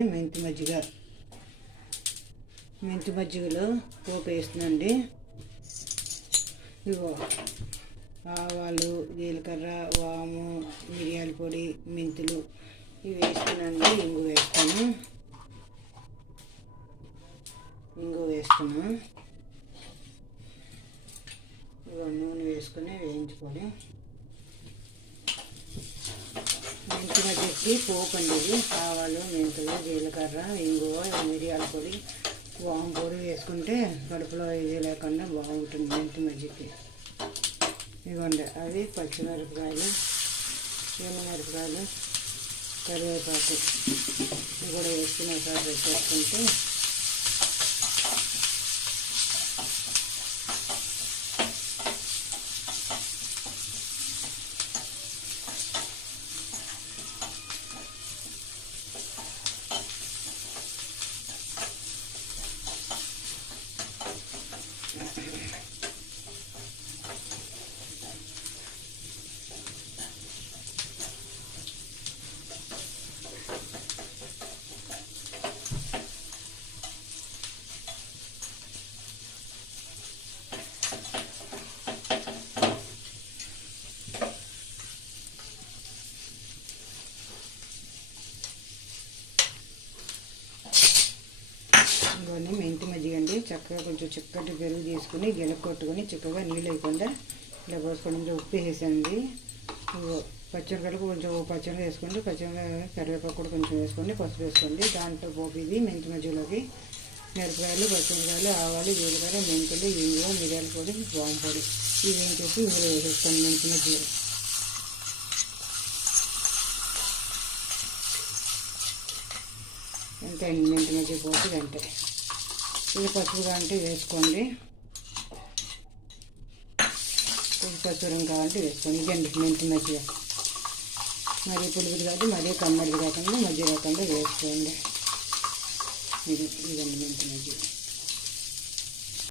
మెంతి మజ్జిగలో పోపు వేస్తుందండి. ఇగో ఆవాలు, జీలకర్ర, వాము, మిరియాల పొడి, మెంతులు ఇవి వేస్తున్నానండి. ఇంగు వేస్తాను. ఇగో నూనె వేసుకొని వేయించుకొని మెంతి మజ్జిగకి పోపు అండి. ఇది ఆవాలు, మెంతులు, జీలకర్ర, ఇంగువ, మిరియాల పొడి, వాము పొడి వేసుకుంటే కడుపులో ఇది లేకుండా బాగుంటుంది మెంతి మజ్జిగకి. ఇవ్వండి అవి పచ్చిమిరపకాయలు, ఎండుమిరపకాయలు, కరివేపాకు ఇవి కూడా వేసుకుని ఒకసారి పెట్టేసుకుంటే ఇవన్నీ మెంతి మజ్జిగ అండి. చక్కగా కొంచెం చిక్కటి పెరుగు తీసుకుని కొట్టుకొని చక్కగా నీళ్ళు వేయకుండా ఇలా పోసుకోవడం ఉప్పు వేసానండి. పచ్చిమిరపకాయలకు కొంచెం పచ్చిమిరపకాయ వేసుకోండి, కరివేపాకు కూడా కొంచెం వేసుకోండి, పసుపు వేసుకోండి. దాంట్లో పోపు ఇది మెంతి మజ్జిగలోకి మిరపకాయలు, పచ్చిమిరపకాయలు, ఆవాలు, జీలకర్ర, మెంతులు, ఇంగువ, మిరియాల పొడి, వాము పొడి ఇవి వేసేసి ఇందులో వేసేస్తాను మెంతి మజ్జిగ. అంతే అండి మెంతి మజ్జిగ పోపు అంటే. ఇది పసుపుగా అంటే వేసుకోండి, పసురం కావాలంటే వేసుకోండి. ఇదండి మెంతి మజ్జిగ. మరీ పులుపుది కాదు, మరీ కమ్మడిది కాకుండా మజ్జిగ కాకుండా వేసుకోండి. ఇదండి మెంతి మజ్జిగ.